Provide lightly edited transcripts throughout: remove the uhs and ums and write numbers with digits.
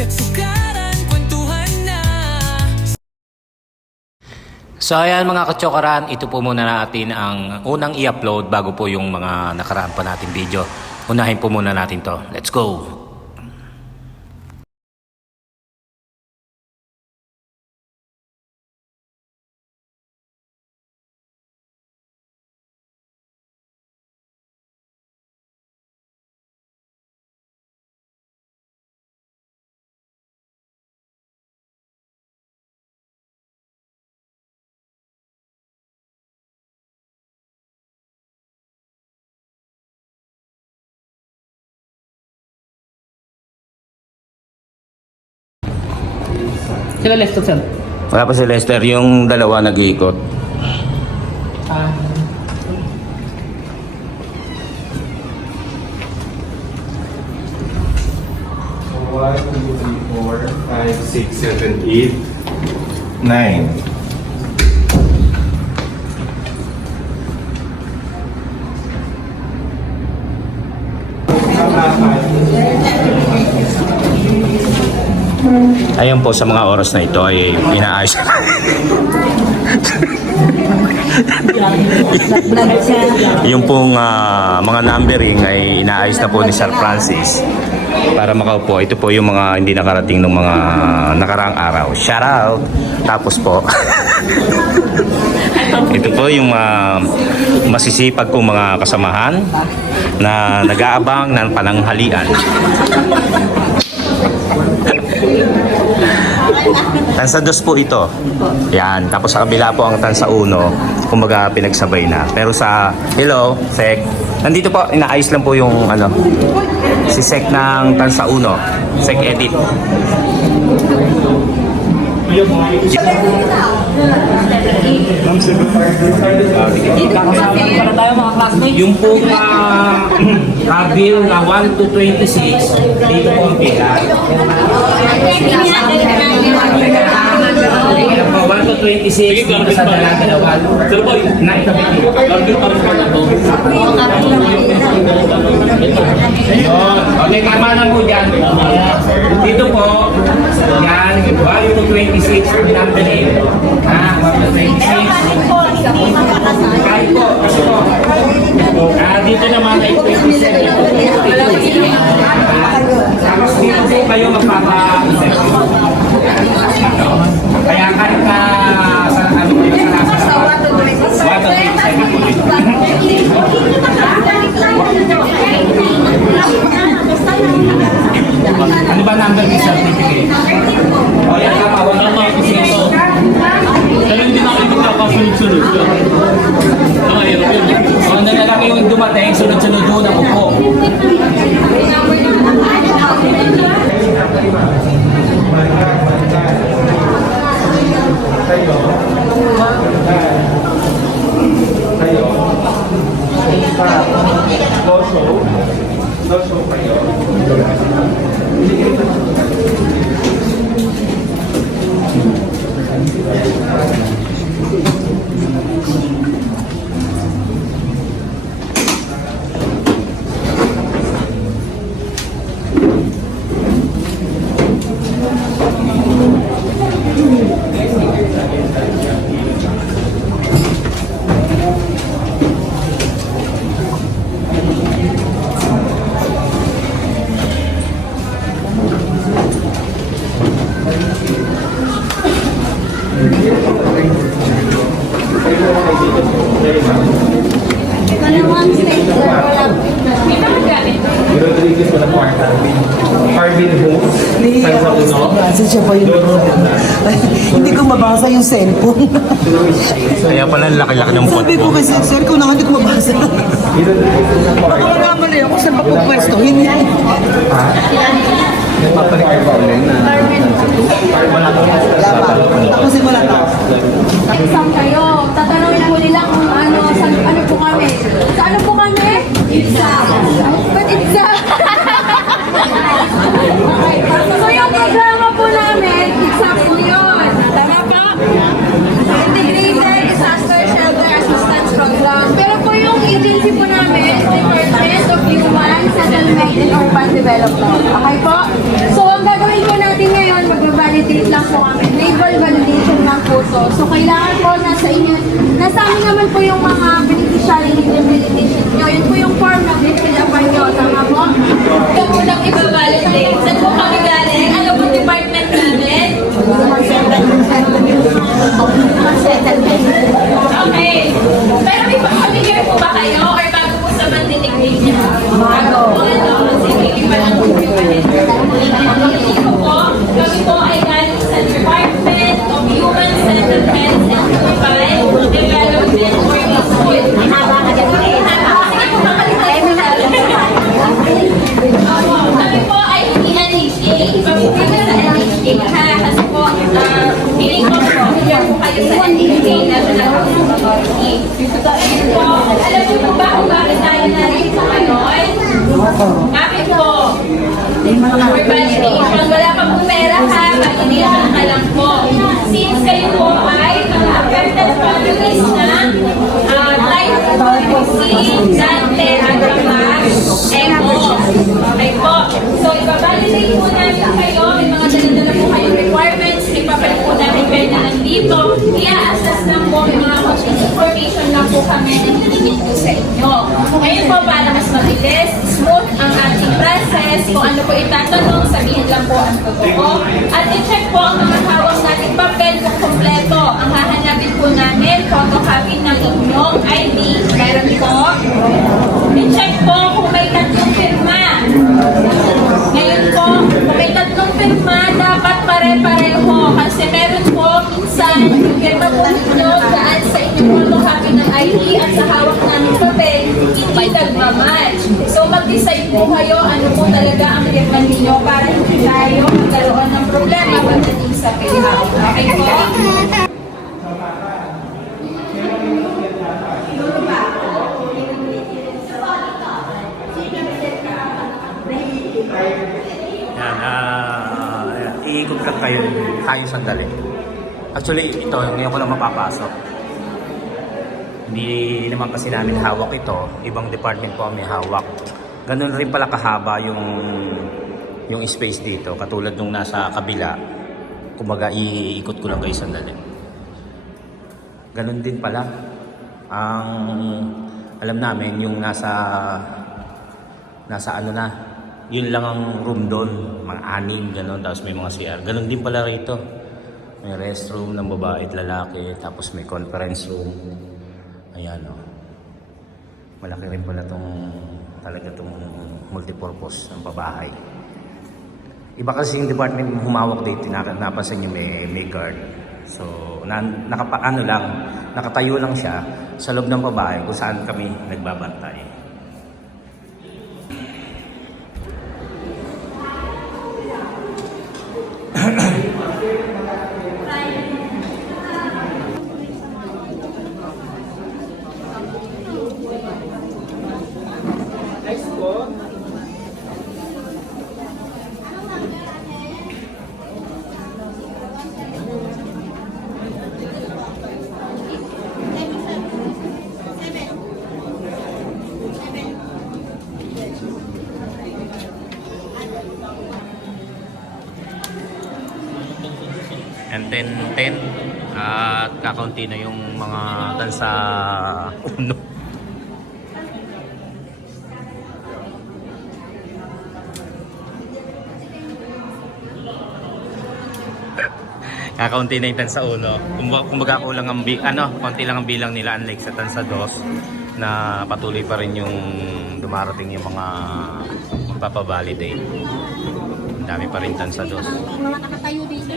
Sukat-sukatan, kwentuhan na. So ayan mga katsokaran, ito po muna natin ang unang i-upload bago po yung mga nakaraan pa natin video. Unahin po muna natin to. Let's go! Sila Lester, sir. Wala pa si Lester, yung dalawa nag-iikot. Ah. So 1, 2, 3, 4, 5, 6, 7, 8, 9. Ayun po, sa mga oras na ito ay inaayos. Yung pong mga numbering ay inaayos na po ni Sir Francis para makaupo. Ito po yung mga hindi nakarating ng mga nakaraang araw. Shout out! Tapos po, ito po yung masisipag kong mga kasamahan na nag-aabang ng pananghalian. Tansa 2 po ito. Yan. Tapos sa kabila po ang tansa 1. Kumbaga pinagsabay na. Pero sa hello, Sek. Nandito po, inaayos lang po yung si Sek ng tansa 1. Sek edit. Para tayo mga classmates. Yung po kabil na 1 to 26, dito po ang pila. Ayan po, 1 to 26, dito sa dalaga na 1. Na itabi dito. Okay, tama na po dyan. Dito po, yan, 1 to 26, pinamdalin. Ha, 1 to 26. Kahit po, kasi po. Dito naman ay 27. Tapos dito po kayo magpapa-isip. Kaya kahit na sa ano po yung sa 1 to 27 po dito. Ano ba number ni certificate? O yan, tama. Wala mga kasi ito. Pero hindi na kayo magkakasunod-sunod. Nakahirap yun. Ang nalalaki yung dumating, sunod-sunod doon ako po. Doso kayo. Dalawang stage na wala. Rodriguez ko na kwarta. Harvin Homes. San Sabuno. Siya pa yung hindi ko mabasa yung cellphone. Kaya pala laki-laki ng pot Sabi ko ko. kasi, sir, kung hindi ko mabasa. Baka magamali ako saan pa pupwesto. Hindi. Nagpapalikar ba ulit na? Wala ko. Tapos wala na. Exam kayo. Tatanungin po nila kung ano po kami. Sa ano po kami? Exam. Ba't exam? Okay. So yung programa po namin, exam po yun. Tama po? Integrated Disaster Shelter Assistance Program. Pero po yung agency po namin, Department of Human Settlement and Urban Development. Okay po? So ang gagawin po natin natin ngayon, mag-validate lang po kami. Label validation lang po to. So, kailangan po nasa amin naman po yung mga beneficiary validation nyo. Yun po yung form na pinapay nyo. Tama po? Ito po lang i-validate. Saan po kami galing? Ano po department namin? Okay. Pero may familiar po ba kayo? Or bago po sa bandinig niyo? Bago po, ano? Sige, iba lang po yung hindi ko po. Kami po ay galing sa Department of Human Settlements and Urban Development or DSUD. Sige po, makalimutan mo kami po ay hindi NHA. Kami po sa NHA ha. Kasi po, feeling ko familiar po kayo sa NHA, National Housing Authority. Po, alam niyo po ba kung bakit tayo narito ngayon? Bakit po? For validation. Wala pa pong pera ha. Validation ka lang po. Since kayo po ay mga affected families na type C, Dante, Agramax, EMO. Okay po. So, ipabalidate po namin kayo. May mga dala-dala po kayong requirements. Ipapalit po namin kayo na nandito. I-assess lang po. May mga information lang po kami na hinihigit po sa inyo. Ngayon po, para mas mabilis, smooth ang ating process. Kung ano po itatanong, sabihin lang po ang totoo. At i-check po ang mga hawak nating papel kung kompleto. Ang hahanapin po namin, photocopy ng inyong ID. Meron po. I-check po kung may tatlong pirma. Ngayon po, kung may tatlong pirma, dapat pare-pareho. Kasi meron po, minsan, yung pirma po ninyo daan sa inyong photocopy ng ID at sa hawak namin papel, hindi nagmamatch. So, mag-decide po kayo ano po talaga ang pirma ninyo para hindi tayo magkaroon ng problema pagdating sa payout. Okay po? Yan, iikot lang tayo sandali. Actually, ito, ngayon ko lang mapapasok. Hindi naman kasi namin hawak ito. Ibang department po kami hawak. Ganun rin pala kahaba yung space dito. Katulad nung nasa kabila. Kumbaga, iikot ko lang kayo sandali. Ganun din pala. Ang alam namin, yung nasa ano na, yun lang ang room doon, mga 6, gano'n, tapos may mga CR. Gano'n din pala rito. May restroom ng babae at lalaki, tapos may conference room. Ayan o. Malaki rin pala talaga itong multipurpose ng pabahay. Iba kasi yung department humawak dito, napansin nyo may guard. So, nakatayo lang siya sa loob ng pabahay kung saan kami nagbabantay. And 10 at kakaunti na yung mga tansa uno. Kakaunti na yung tansa uno. Kumbaga kulang ang konti lang ang bilang nila, unlike sa tansa 2 na patuloy pa rin yung dumarating yung mga magpapavalidate. Ang dami pa rin tansa 2. Mga nakatayo dito.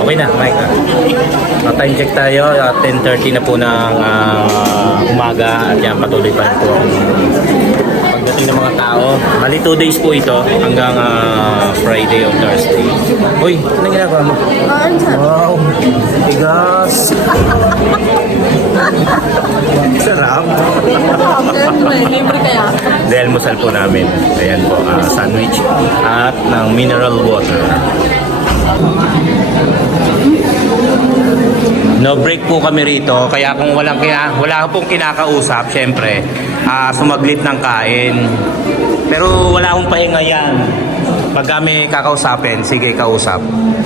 Okay na, Mike. Time check tayo, 10:30 na po ng umaga at yan patuloy pa po ang pagdating ng mga tao. Bali 2 days po ito hanggang Friday or Thursday. Uy, ano ginagawa mo? Wow, tigas. Sarap. Libre kaya. Dahil almusal po namin. Ayan po, sandwich at ng mineral water. No break po kami rito, kaya kung wala pong kinakausap, syempre, sumaglit ng kain. Pero wala akong pahinga yan. Pag kami kakausapin, sige kausap.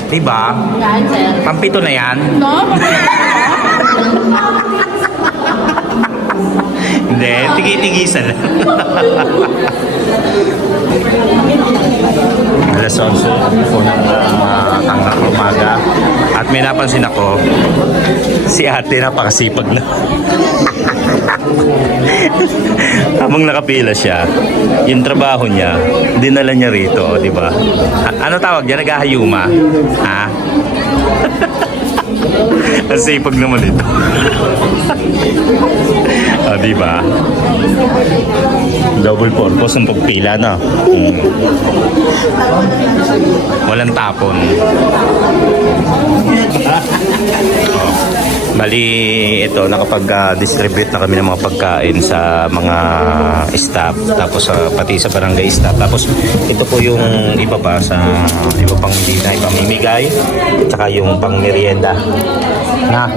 Diba? Yan, sir. Pampito na yan? No? Hindi, tigi-tigisan lang. Alas 11 po ng tanghal umaga. At may napansin ako, si ate napakasipag na. Habang nakapila siya, yung trabaho niya, dinala niya rito, di ba? Ano tawag niya? Naghahayuma? Ha? Ang sipag naman ito. Di ba? Double purpose ang pagpila, no? Walang tapon. Bali, ito, nakapag-distribute na kami ng mga pagkain sa mga staff, tapos pati sa barangay staff. Tapos, ito po yung iba pa sa iba pang hindi na ipamimigay, tsaka yung pang merienda. Na,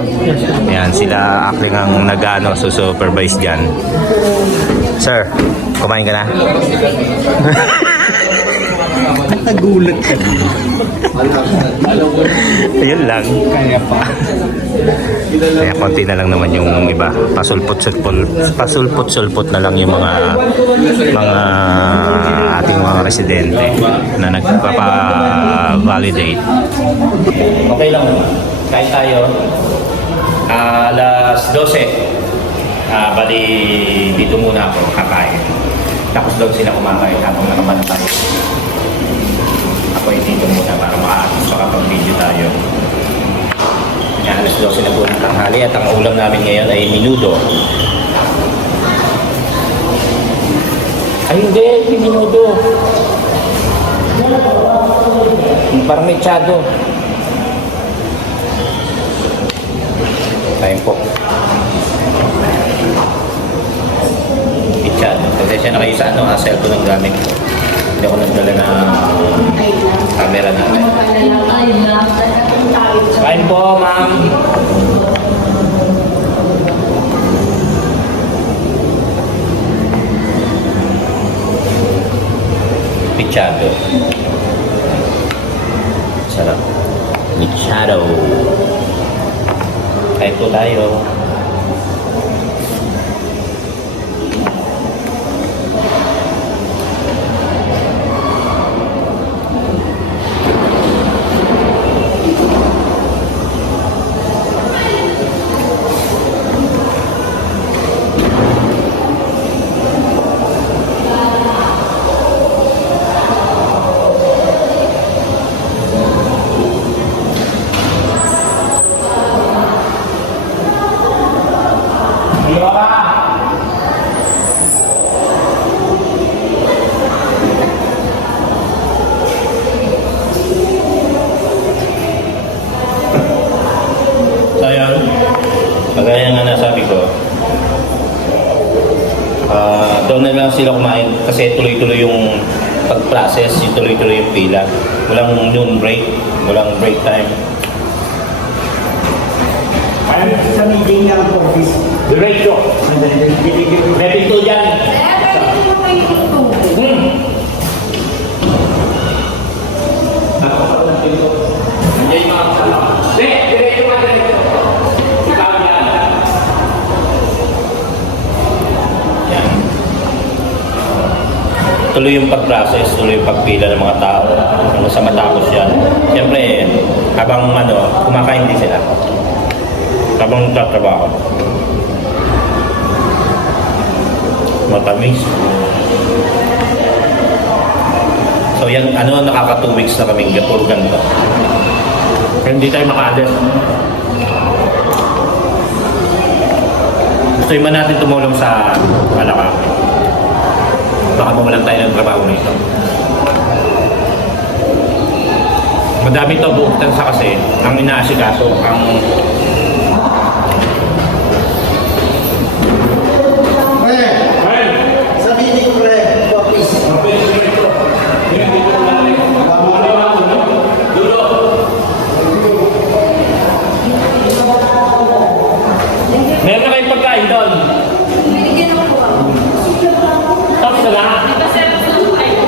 yan, sila acting ang supervise dyan. Sir, kumain ka na? Nagulat ka. Ayun lang. Kaya pa. Kaya konti na lang naman yung iba. Pasulpot-sulpot na lang yung mga ating mga residente na nagpapa-validate. Okay lang. Kain tayo. Alas 12. Bali, dito muna ako kakain. Tapos doon sila kumakain habang nakabantay. Ako ay dito muna para makaatong sa kapag-video tayo. Yan, alas 12 na po ng tanghali at ang ulam namin ngayon ay minudo. Ay hindi minudo. Parang mechado. Kain po. Mechado. Kasi na kayo sa cellphone ang gamit. Hindi ako nagdala na camera natin. Kain po, ma'am. Mechado. Sarap. Mechado. Kain po tayo. Kagaya nga nasabi ko, doon na lang sila kumain kasi tuloy-tuloy yung pag-process, tuloy-tuloy yung pila. Walang noon break, walang break time. Sa meeting ng office. Diretso. May pinto dyan. Hindi yung mga kasama. Diretso ka diretso. Ikaw yan. Yan. Tuloy yung pag-process, tuloy yung pagpila ng mga tao. Hanggang sa matapos yan. Siyempre, habang kumakain din sila. Habang nagtatrabaho. Matamis. So yan, nakaka 2 weeks na kaming puro ganito. Kaya hindi tayo makaalis. Gusto man natin tumulong sa Malacca. Baka mawalan tayo ng trabaho nito. Madami to buong tansa kasi ang inaasikaso ang Sa meeting pre, please. meron na kayong pagkain doon. Binigyan ako po. Tapos na lahat. Masarap na po kayo.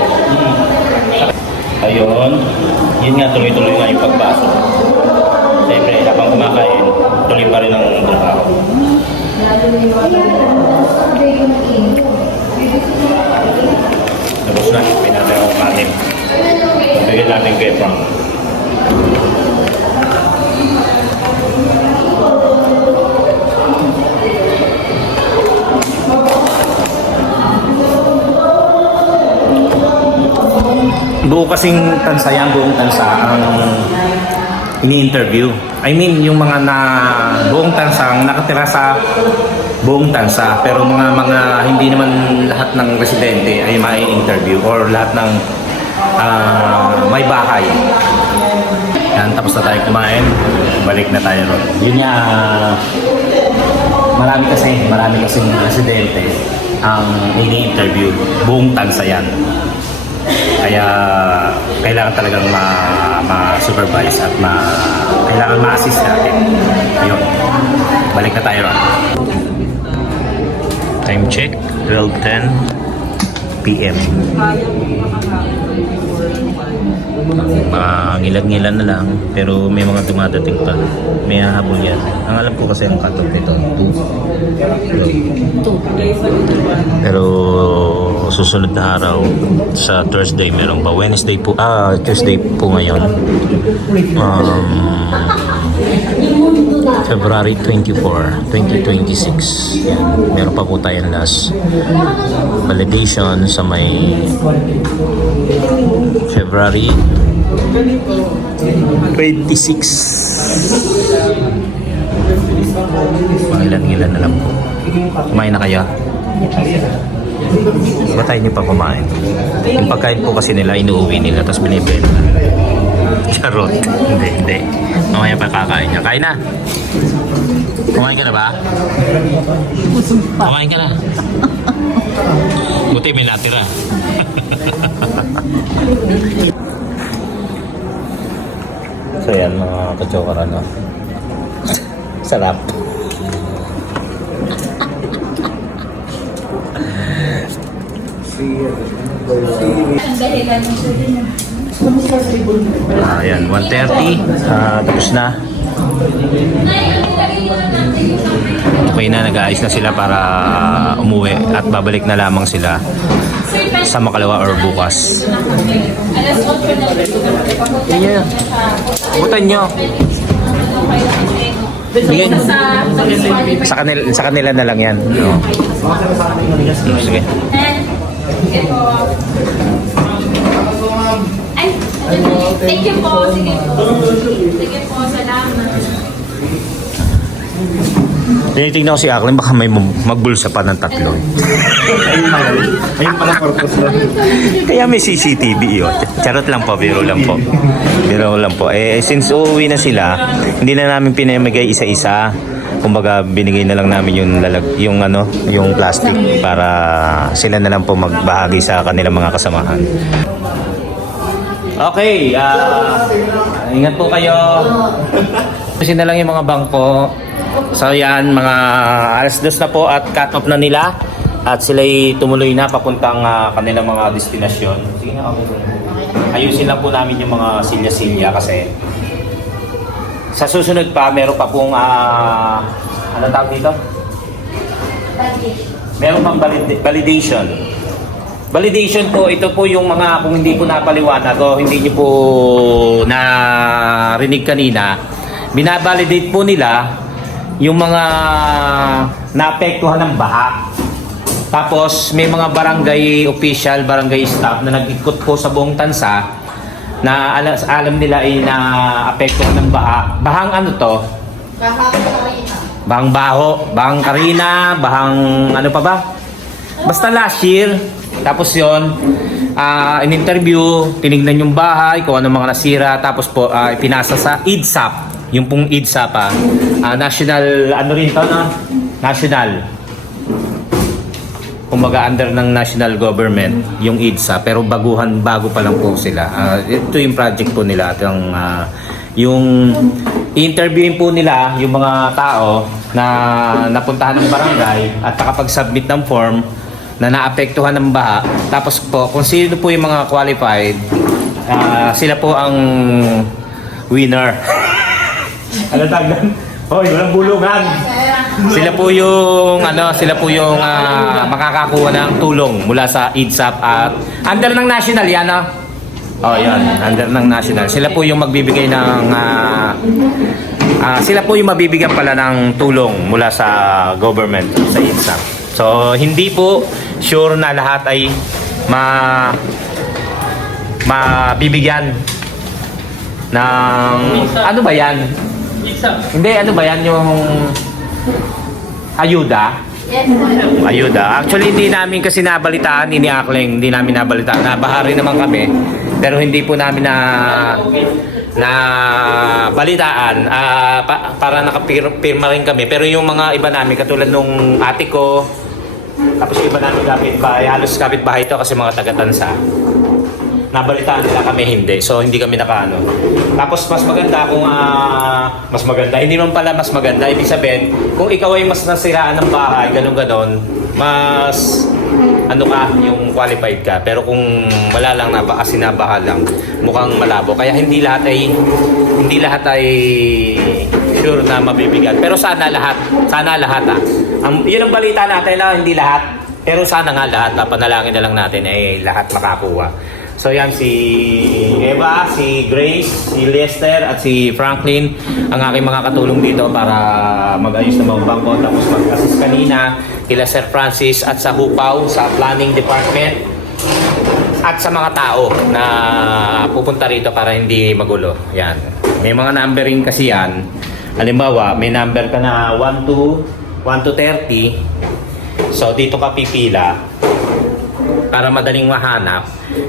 Ayun. Yun nga, tuloy-tuloy nga yung pagbaso. Siyempre, habang kumakain, tuloy pa rin ang trabaho. Tapos na, pinatay ang kanin. Pagkagin natin kay Frank. Buo kasing tansa yan, buong tansa ang ini-interview. I mean, yung mga buong tansa ang nakatira sa buong tansa, pero mga hindi naman lahat ng residente ay mai-interview or lahat ng may bahay. Yan, tapos na tayo kumain, balik na tayo ron. Yun nga, marami kasing residente ang ini-interview, buong tansa yan. Kaya kailangan talagang ma-supervise at kailangan ma-assist natin. Yun. Balik na tayo ron. Time check, 12:10 PM. Ngilan-ngilan na lang, pero may mga dumadating pa. May hahabol yan. Ang alam ko kasi ang cut-off nito, 2. Pero susunod na araw sa Thursday meron pa. Tuesday po ngayon. February 24, 2026. Yan. Meron pa po tayong last validation sa may February 26. Ilan-ilan na lang po. Kumain na kaya? Ba't tayo niyo pa kumain? Yung pagkain po kasi nila, inuuwi nila, tapos binibenta. Charot. Hindi. Mamaya pa kakain niya. Kain na! Kumain ka na ba? Kumain ka na. Buti may natira. So yan mga kachokara na. Sarap. Ang dahilan Ayan, 1:30. Tapos na. Okay na, nag-aayos na sila para umuwi at babalik na lamang sila sa Makalawa or bukas. Alas 8 na Iya. Butan nyo. Bigyan. Sa kanila na lang yan. No. Sige. Ay, thank you po. Sige po. Sige po, salamat. Tinitignan ko si Aklin, baka may magbulsa pa ng 3. Ayun pala purpose na. Kaya may CCTV yun. Charot lang po, biro lang po. Biro lang po. Since uuwi na sila, hindi na namin pinamigay isa-isa. Kumbaga, binigay na lang namin yung plastic para sila na lang po magbahagi sa kanilang mga kasamahan. Okay, ingat po kayo. Kasi na lang yung mga bangko. So yan, mga alas 2 na po at cut off na nila. At sila'y tumuloy na papuntang kanilang mga destinasyon. Sige na, okay. Ayusin lang po namin yung mga silya-silya kasi sa susunod pa, meron pa pong ano tawag dito? Meron pang validation. Validation po, ito po yung mga, kung hindi po napaliwanag o hindi nyo po narinig kanina, binabalidate po nila yung mga naapektuhan ng baha. Tapos may mga barangay official, barangay staff na nag-ikot po sa buong tansa na alam nila ay naapektuhan ng baha. Bahang ano to? Bahang baho, bahang karina, bahang ano pa ba? Basta last year. Tapos yon in-interview, tinignan yung bahay, kung ano mga nasira, tapos po ipinasa sa IDSAP. Yung pong IDSAP, national, ano rin to, no? National. Kumbaga under ng national government, yung IDSAP, pero bago pa lang po sila. Ito yung project po nila, yung interviewin po nila yung mga tao na napuntahan ng barangay at nakapag-submit ng form na naapektuhan ng baha. Tapos po, kung sino po yung mga qualified, sila po ang winner. Ano tagdan? Hoy, walang bulungan. Sila po yung makakakuha ng tulong mula sa IDSAP at under ng national yan, no? Oh, yan, under ng national. Sila po yung magbibigay ng sila po yung mabibigyan pala ng tulong mula sa government sa IDSAP. So, hindi po sure na lahat ay mabibigyan ng ano ba yan? Hindi, ano ba yan yung ayuda? Ayuda. Actually, hindi namin kasi nabalitaan ni Akling. Hindi namin nabalitaan. Nabahari naman kami. Pero hindi po namin na balitaan. Para nakapirma rin kami. Pero yung mga iba namin, katulad nung ate ko, tapos yung iba namin kapitbahay, halos kapitbahay ito kasi mga taga-Tansa. Nabalitaan nila kami hindi. So hindi kami nakaano. Tapos mas maganda kung mas maganda. Hindi naman pala mas maganda. Ibig sabihin, kung ikaw ay mas nasiraan ng bahay, ganun-ganon, mas ano ka, yung qualified ka. Pero kung wala lang na kasi nabaha lang, mukhang malabo. Kaya hindi lahat ay sure na mabibigyan. Pero sana lahat. Sana lahat yun ang balita natin lang, hindi lahat. Pero sana nga lahat, panalangin na lang natin ay lahat makakuha. So yan si Eva, si Grace, si Lester at si Franklin ang aking mga katulong dito para mag-ayos ng mga bangko. Tapos mag-assist kanina kila Sir Francis at sa Hupaw sa planning department at sa mga tao na pupunta rito para hindi magulo. Yan. May mga numbering kasi yan. Halimbawa, may number ka na 1 to 30. So dito ka pipila para madaling mahanap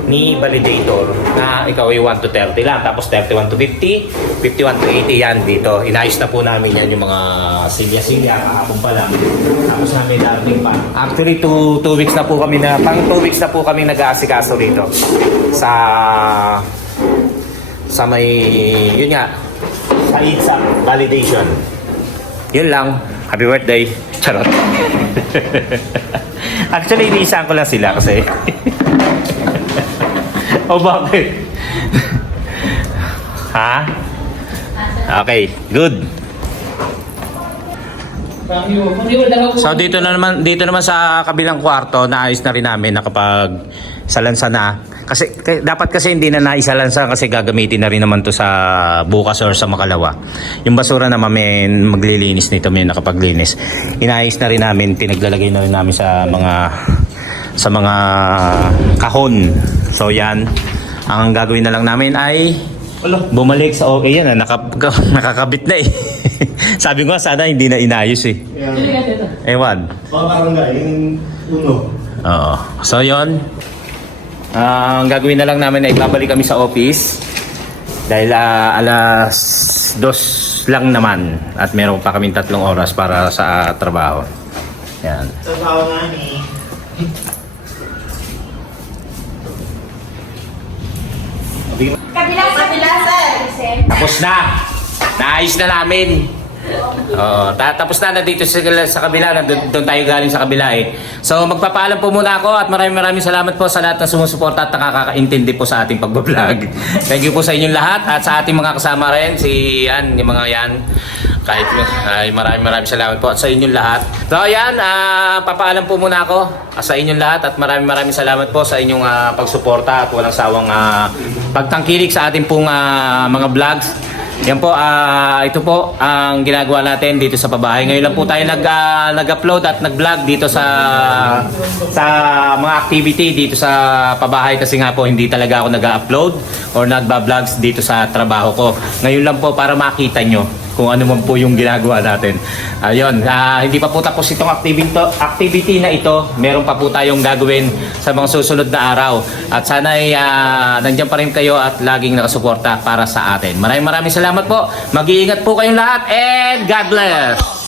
ni validator na ikaw ay 1 to 30 lang, tapos 31 to 50, 51 to 80 yan dito. Inayos na po namin yan yung mga silya-silya kahapon pa lang. Tapos namin dating pa. Actually 2 weeks na po kami pang 2 weeks na po kami nag-aasikaso rito sa may yun nga sa IDSAP validation. Yun lang. Happy birthday. Charot. Actually, iniisang ko lang sila kasi. O bakit? Ha? Okay, good. So dito naman sa kabilang kwarto, naayos na rin namin nakapag salansa na. Kasi dapat kasi hindi na naisalansa kasi gagamitin na rin naman to sa bukas or sa makalawa. Yung basura naman may maglilinis nito, may nakapaglinis. Inaayos na rin namin, pinaglalagay na rin namin sa mga kahon. So yan, ang gagawin na lang namin ay bumalik sa yan nakakabit na eh. Sabi ko sana hindi na inayos eh. Ewan. Mga barangay, yung uno. Oo. So yon. Ang gagawin na lang namin ay babalik kami sa office dahil alas 2 lang naman at meron pa kaming 3 oras para sa trabaho. Yan. Trabaho nga ni. Kabila, sir. Tapos na. Naayos na namin. Tapos na dito sa kabila, doon tayo galing sa kabila eh. So magpapaalam po muna ako at maraming salamat po sa lahat ng sumusuporta at nakakaintindi po sa ating pagbablog. Thank you po sa inyong lahat at sa ating mga kasama rin, yung mga yan. Kahit maraming salamat po at sa inyong lahat. So yan, papaalam po muna ako sa inyong lahat at maraming salamat po sa inyong pagsuporta at walang sawang pagtangkilik sa ating pong mga vlogs. Yan po, ito po ang ginagawa natin dito sa pabahay. Ngayon lang po tayo nag-upload at nag-vlog dito sa mga activity dito sa pabahay kasi nga po hindi talaga ako nag-upload or nagba-vlogs dito sa trabaho ko. Ngayon lang po para makita nyo kung ano man po yung ginagawa natin. Ayun, hindi pa po tapos itong activity na ito. Meron pa po tayong gagawin sa mga susunod na araw. At sana ay nandiyan pa rin kayo at laging nakasuporta para sa atin. Maraming salamat po. Mag-iingat po kayong lahat and God bless!